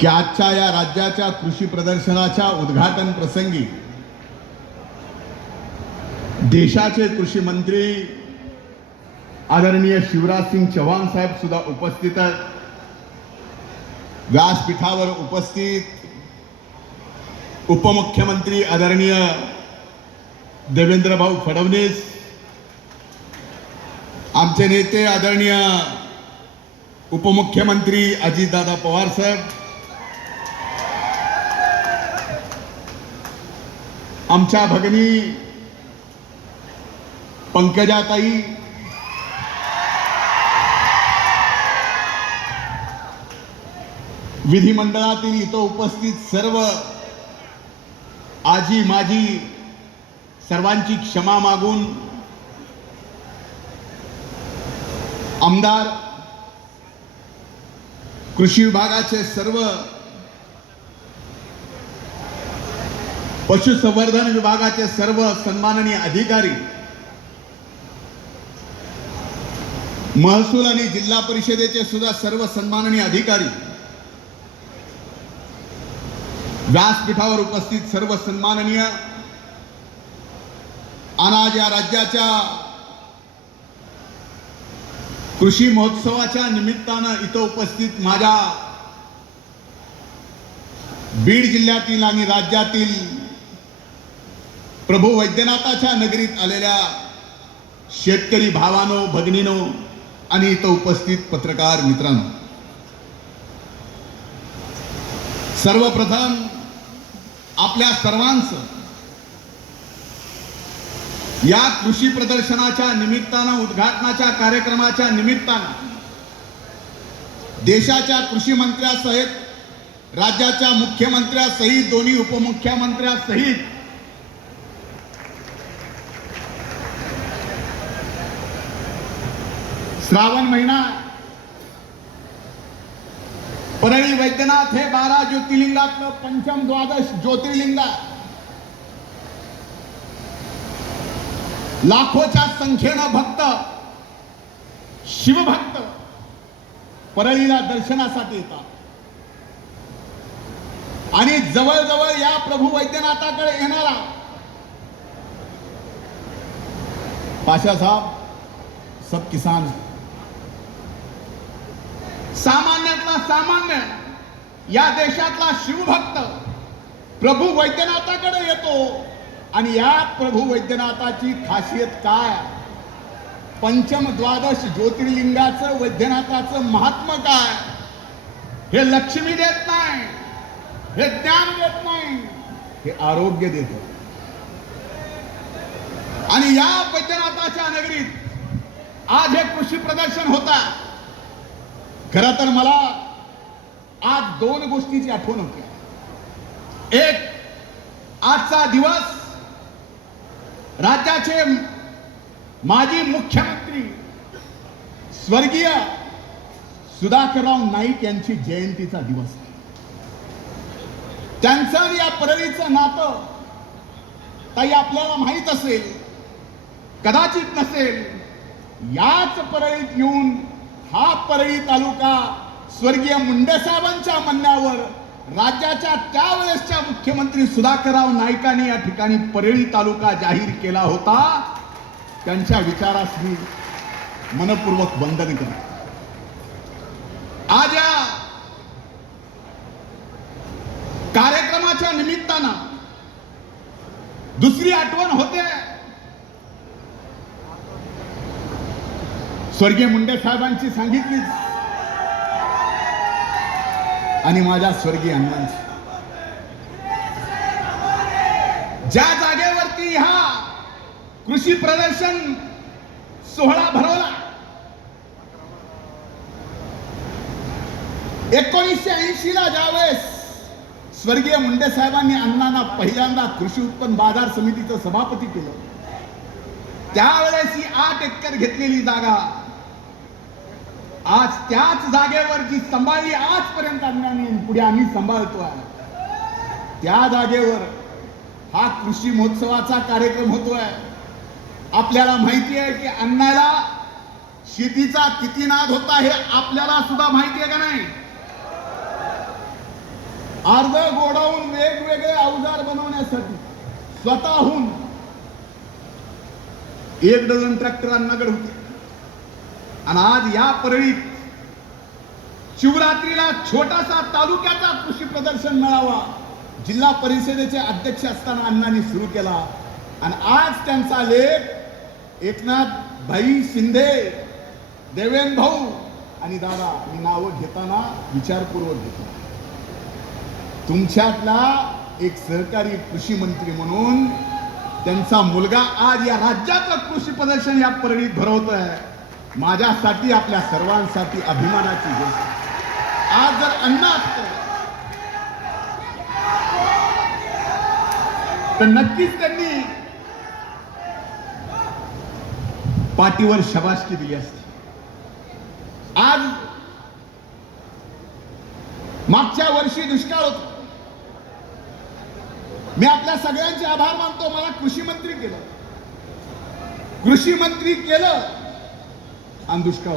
की आजच्या या राज्याच्या कृषी प्रदर्शनाच्या उद्घाटन प्रसंगी देशाचे कृषी मंत्री आदरणीय शिवराज सिंग चौहान साहेब सुद्धा उपस्थित आहेत. व्यासपीठावर उपस्थित उपमुख्यमंत्री आदरणीय देवेंद्र भाऊ फडणवीस, आमचे नेते आदरणीय उपमुख्यमंत्री अजितदादा पवार साहेब, आमच्या भगिनी पंकजाताई, विधिमंडळातील इथं उपस्थित सर्व आजी माजी, सर्वांची क्षमा मागून आमदार, कृषी विभागाचे सर्व, पशुसंवर्धन विभागाचे सर्व सन्माननीय अधिकारी, महसूल आणि जिल्हा परिषदेचे सुद्धा सर्व सन्माननीय अधिकारी, व्यासपीठावर उपस्थित सर्व सन्माननीय, आज या राज्याच्या कृषी महोत्सवाच्या निमित्तानं इथं उपस्थित माझ्या बीड जिल्ह्यातील आणि राज्यातील प्रभू वैद्यनाथाच्या नगरीत आलेल्या शेतकरी भावांनो, भगिनींनो आणि इथं उपस्थित पत्रकार मित्रांनो, सर्वप्रथम आपल्या सर्वांचं या कृषी प्रदर्शनाच्या निमित्तानं, उद्घाटनाच्या कार्यक्रमाच्या निमित्तानं देशाच्या कृषी मंत्र्यासहित, राज्याच्या मुख्यमंत्र्यासहित, दोन्ही उपमुख्यमंत्र्यासहित श्रावण महिना, परळी वैद्यनाथ हे 12 ज्योतिर्लिंगातलं पंचम द्वादश ज्योतिर्लिंग, लाखोच्या संख्येनं भक्त, शिवभक्त परळीला दर्शनासाठी येतात आणि जवळजवळ या प्रभू वैद्यनाथाकडे येणारा पाशा साहब सब किसान, सामान्यातला सामान्य, या देशातला शिवभक्त प्रभू वैद्यनाथाकडे येतो. आणि या प्रभू वैद्यनाथाची खासियत काय, पंचम द्वादश ज्योतिर्लिंगाचं वैद्यनाथाचं महात्म्य काय, हे लक्ष्मी देत नाही, हे ज्ञान देत नाही, हे आरोग्य देत. आणि या वैद्यनाथाच्या नगरीत आज हे कृषी प्रदर्शन होता. खरं तर मला आज 2 गोष्टीची आठवण होती. एक, आजचा दिवस राज्याचे माजी मुख्यमंत्री स्वर्गीय सुधाकरराव नाईक यांची जयंतीचा दिवस आहे. त्यांचं आणि या परळीचं नातं ताई आपल्याला माहित असेल, कदाचित नसेल. याच परळीत येऊन हा परळी तालुका स्वर्गीय मुंडे साहेबांच्या म्हणण्यावर राज्याच्या त्यावेळेसच्या मुख्यमंत्री सुधाकरराव नाईकांनी या ठिकाणी परळी तालुका जाहीर केला होता. त्यांच्या विचारास मी मनपूर्वक वंदन करतो. आज या कार्यक्रमाच्या निमित्तानं दुसरी आठवण होते. स्वर्गीय मुंडे साहेबांची सांगितलीच आणि माझ्या स्वर्गीय अण्णांची. ज्या जागेवरती हा कृषी प्रदर्शन सोहळा भरवला 1980 ला, ज्यावेळेस स्वर्गीय मुंडे साहेबांनी अण्णांना पहिल्यांदा कृषी उत्पन्न बाजार समितीचं सभापती केलं, त्यावेळेस ही 8 एकर घेतलेली जागा आज त्याच जागेवर जी सांभाळली आजपर्यंत अण्णांनी, पुढे आम्ही सांभाळतोय, त्या जागेवर हा कृषी महोत्सवाचा कार्यक्रम होतोय. आपल्याला माहिती आहे की अण्णाला शेतीचा किती नाद होता हे आपल्याला सुद्धा माहिती आहे का नाही. अर्ध गोडाऊन वेगवेगळे अवजार बनवण्यासाठी स्वतःहून 1 डझन ट्रॅक्टर अन्नाकडे होते. आणि आज या परळीत शिवरात्रीला छोटासा तालुक्याचा कृषी प्रदर्शन मेळावा जिल्हा परिषदेचे अध्यक्ष असताना अण्णांनी सुरू केला. आणि आज त्यांचा लेख एकनाथ भाई शिंदे, देवेंद्र भाऊ आणि दादा, मी नावं घेताना विचारपूर्वक घेतो. तुमच्यातला एक सहकारी कृषी मंत्री म्हणून त्यांचा मुलगा आज या राज्याचं कृषी प्रदर्शन या परळीत भरवतोय. माझ्यासाठी, आपल्या सर्वांसाठी अभिमानाची गोष्ट. आज जर अण्णा असतं तर नक्कीच त्यांनी पाठीवर शाबासकी दिली असती. आज मागच्या वर्षी दुष्काळ होता. मी आपल्या सगळ्यांचे आभार मानतो. मला कृषी मंत्री केलं, कृषी मंत्री केलं आणि दुष्काळ.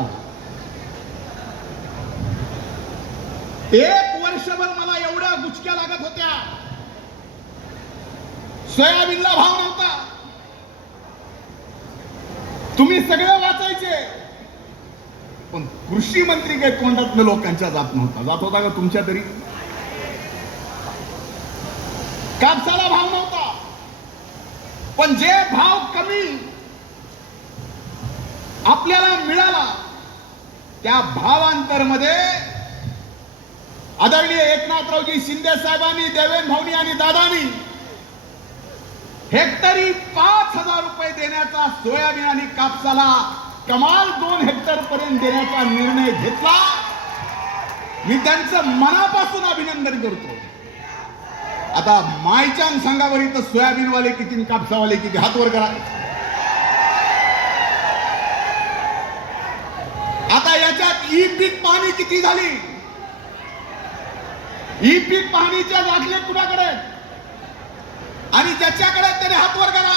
1 वर्षभर मला एवढ्या गुचक्या लागत होत्या. सोयाबीनला भाव नव्हता. तुम्ही सगळे वाचायचे, पण कृषी मंत्री काही कोंडातलं लोकांच्या जात नव्हता. जात होता का तुमच्या तरी? कापसाला भाव नव्हता, पण जे भाव कमी आपल्याला मिळाला त्या भावांतरमध्ये आदरणीय एकनाथरावजी शिंदे साहेबांनी, देवेंद्र भाऊनी आणि दादानी हेक्टरी 5,000 रुपये देण्याचा, सोयाबीन आणि कापसाला कमाल 2 हेक्टर पर्यंत देण्याचा निर्णय घेतला. मी त्यांचं मनापासून अभिनंदन करतो. आता मायच्यान सांगा बरं, इथं सोयाबीनवाले किती आणि कापसावाले किती? हात वर करा. आता याच्यात ई पीक पाहणी किती झाली? ई पीक पाहणीच्या दाखले कुणाकडे? आणि ज्याच्याकडे त्याने हात वर करा,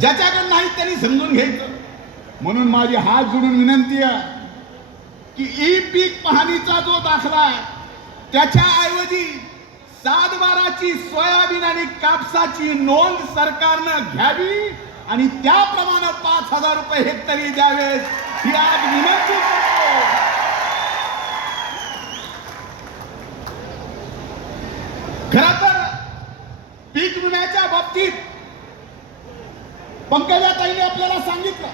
ज्याच्याकडे नाही त्यांनी समजून घ्यायचं. म्हणून माझी हात जोडून विनंती आहे की ई पीक पाहणीचा जो दाखला आहे त्याच्या ऐवजी 7/12ची सोयाबीन आणि कापसाची नोंद सरकारनं घ्यावी आणि त्याप्रमाणे 5,000 रुपये हेक्टरी द्यावेत, ही आज विनंती करतो. खरं तर पीक विम्याच्या बाबतीत पंकजाताईंनी आपल्याला सांगितलं,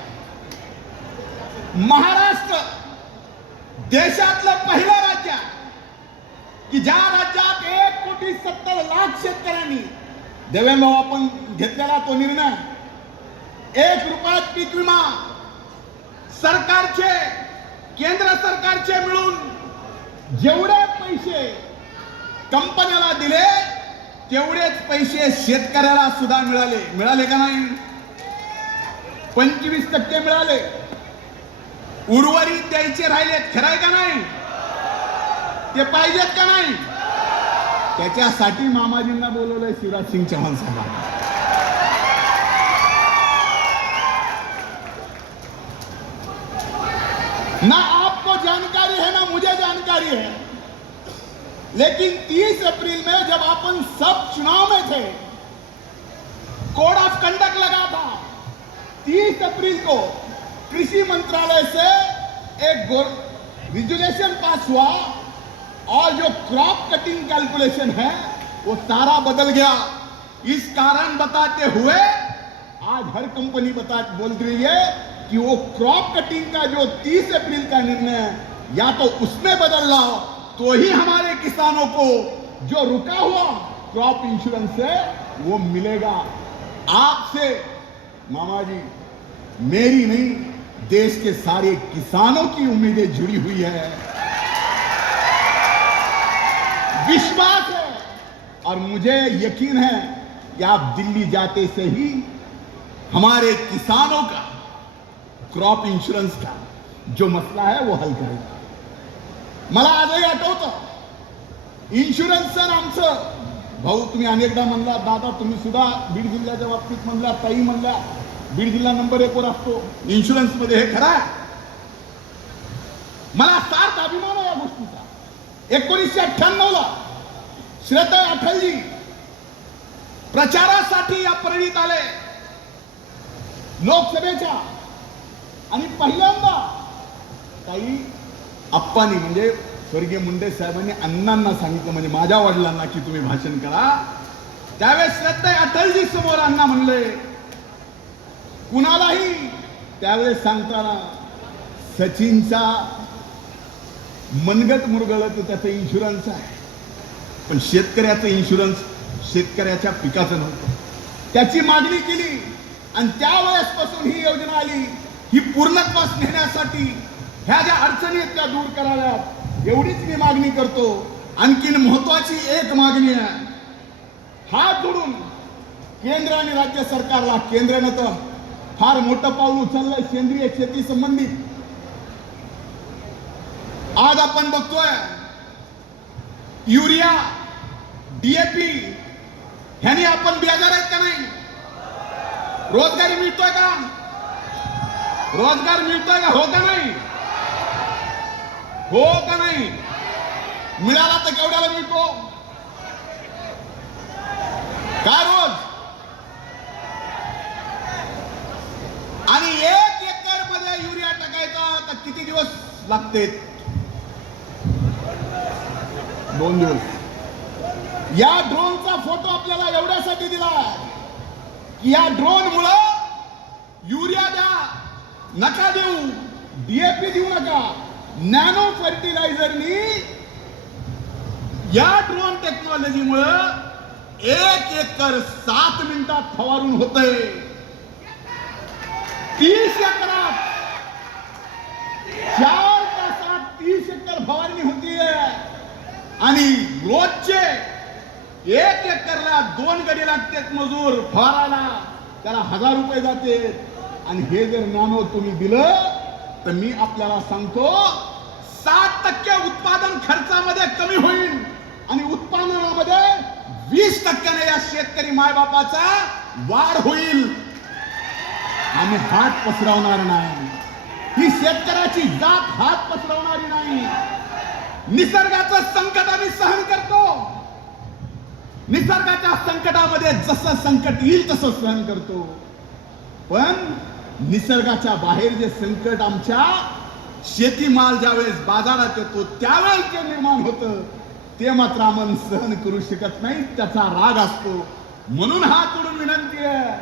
महाराष्ट्र देशातलं पहिलं राज्य आहे की ज्या राज्यात 1,70,00,000 शेतकऱ्यांनी, देवेंद्र भाऊ आपण घेतलेला तो निर्णय, 1 रुपयात पीक विमा सरकारचे, केंद्र सरकारचे मिळून जेवढे पैसे कंपन्याला दिले तेवढेच पैसे शेतकऱ्याला सुद्धा मिळाले. मिळाले का नाही? 25% मिळाले. उर्वरित द्यायचे राहिलेत. खरंय का नाही? ते पाहिजेत का नाही? त्याच्यासाठी मामाजींना बोलवलंय शिवराज सिंग चौहान साहेबांना. ना आपको जानकारी है ना मुझे जानकारी है, लेकिन 30 अप्रैल में जब अपन सब चुनाव में थे, कोड ऑफ कंडक्ट लगा था. 30 अप्रैल को कृषि मंत्रालय से एक रेजुलेशन पास हुआ और जो क्रॉप कटिंग कैलकुलेशन है वो सारा बदल गया. इस कारण बताते हुए आज हर कंपनी बोल रही है कि वो क्रॉप कटिंग का जो 30 अप्रैल का निर्णय है या तो उसमें बदलना हो, तो ही हमारे किसानों को जो रुका हुआ क्रॉप इंश्योरेंस है वो मिलेगा. आपसे मामा जी, मेरी नहीं, देश के सारे किसानों की उम्मीदें जुड़ी हुई है. विश्वास है और मुझे यकीन है कि आप दिल्ली जाते से ही हमारे किसानों का क्रॉप इंश्योरेंस का जो मसला है वो हल करेगा. मला आजही आठवतं इन्शुरन्सचं आमचं भाऊ, तुम्ही अनेकदा म्हणला, दादा तुम्ही सुद्धा बीड जिल्ह्याच्या बाबतीत म्हणला, ताई म्हणल्या, बीड जिल्हा नंबर 1 वर असतो इन्शुरन्स मध्ये. हे खरं आहे. मला सार्थ अभिमान आहे या गोष्टीचा. 1998ला श्रद्धेय अटलजी प्रचारासाठी या परळीत आले लोकसभेच्या, आणि पहिल्यांदा काही आप्पांनी म्हणजे स्वर्गीय मुंडे साहेबांनी अण्णांना सांगितलं, म्हणजे माझ्या वडिलांना, की तुम्ही भाषण करा. त्यावेळेस श्रद्धेय अटलजी समोर अण्णा म्हणले, कुणालाही त्यावेळेस सांगताना सचिनचा मनगट मुरगळलं तर त्याचं इन्शुरन्स आहे, पण शेतकऱ्याचं इन्शुरन्स शेतकऱ्याच्या पिकाचं नव्हतं. त्याची मागणी केली आणि त्यावेळेसपासून ही योजना आली. ही पूर्णत्वास नेण्यासाठी ह्या ज्या अडचणी आहेत त्या दूर कराव्यात, एवढीच मी मागणी करतो. आणखीन महत्वाची एक मागणी आहे, हात जोडून केंद्र आणि राज्य सरकारला, केंद्रानं तर फार मोठं पाऊल उचललंय सेंद्रिय शेती संबंधित. आज आपण बघतोय युरिया, डीएपी ह्यानी आपण बेजार आहेत का नाही? रोजगारी मिळतोय का? रोजगार मिळतोय का? हो का नाही? हो का नाही? मिळाला तर केवढ्याला मिळतो? काय रोज? आणि 1 एकर मध्ये युरिया टाकायचा तर किती दिवस लागते? 2 दिवस. या ड्रोनचा फोटो आपल्याला एवढ्यासाठी दिला की या ड्रोन मुळे युरिया द्या नका देऊ, डीएपी देऊ नका, नॅनो फर्टिलायझरनी या ड्रोन टेक्नॉलॉजी मुळे 1 एकर 7 मिनिटात फवारून होतंय. 30 एकरात 4 तासात 30 एकर फवारणी होतीये. आणि रोजचे 1 एकरला 2 गडी लागतात मजूर फवारायला, त्याला 1000 रुपये जाते. आणि हे जर नॅनो तुम्ही दिलं तर मी आपल्याला सांगतो 7% उत्पादन खर्चामध्ये कमी होईल आणि उत्पादनामध्ये 20% या शेतकरी मायबापाचा वाढ होईल. आम्ही हात पसरवणार नाही, ही शेतकऱ्याची जात हात पसरवणारी नाही. निसर्गाचं संकट आम्ही सहन करतो, निसर्गाच्या संकटामध्ये जसं संकट येईल तसं सहन करतो. पण निसर्गाच्या बाहेर जे संकट आमच्या शेतीमाल ज्यावेळेस बाजारात येतो त्यावेळेस जे निर्माण होतं ते मात्र आपण सहन करू शकत नाही, त्याचा राग असतो. म्हणून हात जोडून विनंती आहे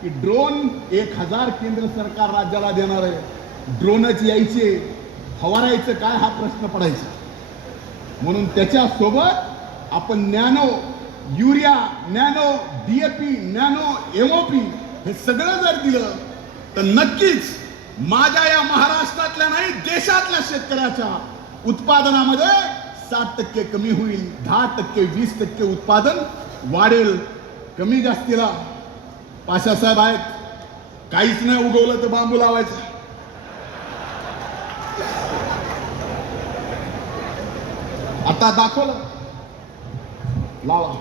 की ड्रोन 1000 केंद्र सरकार राज्याला देणार आहे. ड्रोनच यायचे, फवारायचं काय हा प्रश्न पडायचा. म्हणून त्याच्या सोबत आपण nano urea, nano DAP, nano MOP हे सगळं जर दिलं तर नक्कीच माझ्या या महाराष्ट्रातल्या नाही देशातल्या शेतकऱ्याच्या उत्पादनामध्ये 7% कमी होईल, 10%, 20% उत्पादन वाढेल. कमी जास्तीला पाशासाहेब आहेत, काहीच नाही उगवलं तर बांबू लावायचं. आता दाखवलं, लावा.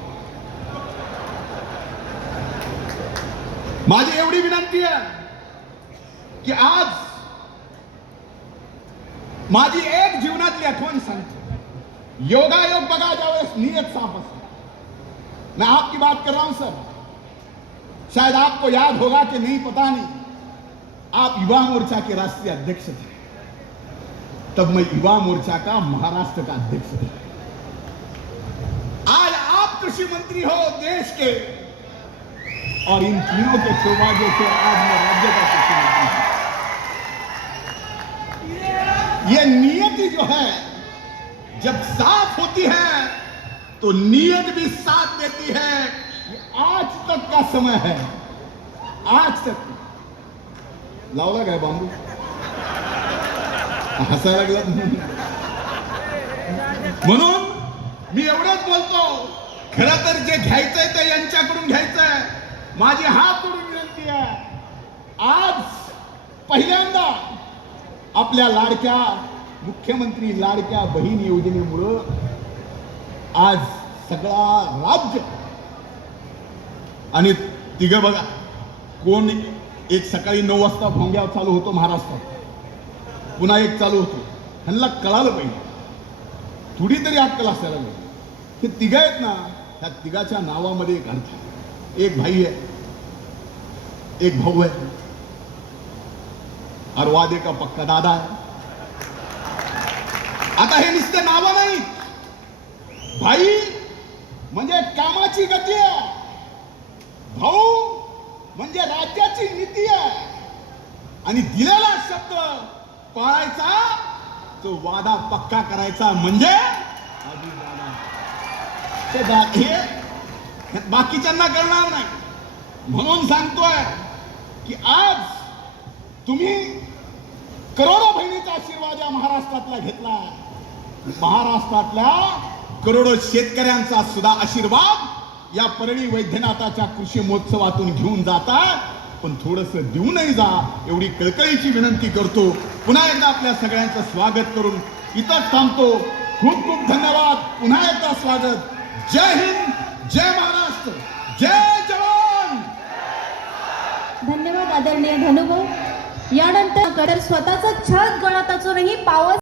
माझी एवढी विनंती आहे की आज माझी एक जीवनातली आठवण सांगतो. योगायोग बघा ज्यावेळेस नियत साफ असते. मैं आपकी बात कर रहा हूं सर, शायद आपको याद होगा कि नहीं पता नहीं, आप युवा मोर्चा के राष्ट्रीय अध्यक्ष थे, तब मैं युवा मोर्चा का महाराष्ट्र का अध्यक्ष था. आज आप कृषि मंत्री हो देश के, और इन तीनों के सौभाग्य से आज मैं राज्य का कृषि मंत्री हूं. ये नियति जो है जब साफ होती है तो नियत भी साथ देती है. ये आज तक का समय है, आज तक. लावला काय बांबू? हसायला लागला. म्हणून मी एवढंच बोलतो, खरं तर जे घ्यायचंय ते यांच्याकडून घ्यायचंय. माझी हात जोडून विनंती आहे, आज पहिल्यांदा आपल्या लाडक्या मुख्यमंत्री लाडक्या बहीण योजनेमुळं आज सगळा राज्य आणि तिघं बघा कोण, एक सकाळी 9 वाजता भोंग्या चालू होतो महाराष्ट्रात, पुन्हा एक चालू होतो. ह्यांना कळालं पाहिजे, थोडी तरी अक्कल असायला पाहिजे. हे तिघ आहेत ना, त्या तिघाच्या नावामध्ये एक अर्थ आहे. एक भाई आहे, एक भाऊ आहे, और वादे का पक्का दादा आहे. आता हे नुसते नावं नाही. भाई म्हणजे कामाची गती आहे, भाऊ म्हणजे राज्याची नीती आहे, आणि दिलेला शब्द पाळायचा, तो वादा पक्का करायचा म्हणजे हे बाकीच्यांना करणार नाही. म्हणून सांगतोय की आज तुम्ही करोडो बहिणीचा आशीर्वाद या महाराष्ट्रातला घेतला. महाराष्ट्रातल्या करोडो शेतकऱ्यांचा सुद्धा आशीर्वाद या परळी वैद्यनाथाच्या कृषी महोत्सवातून घेऊन जातात. पण थोडस देऊनही जा एवढी कळकळीची विनंती करतो. पुन्हा एकदा आपल्या सगळ्यांचं स्वागत करून इथंच थांबतो. खूप खूप धन्यवाद. पुन्हा एकदा स्वागत. जय हिंद, जय महाराष्ट्र, जय जवान. धन्यवाद आदरणीय धनुभाऊ. यानंतर स्वतःचा छत गळत असूनही पावस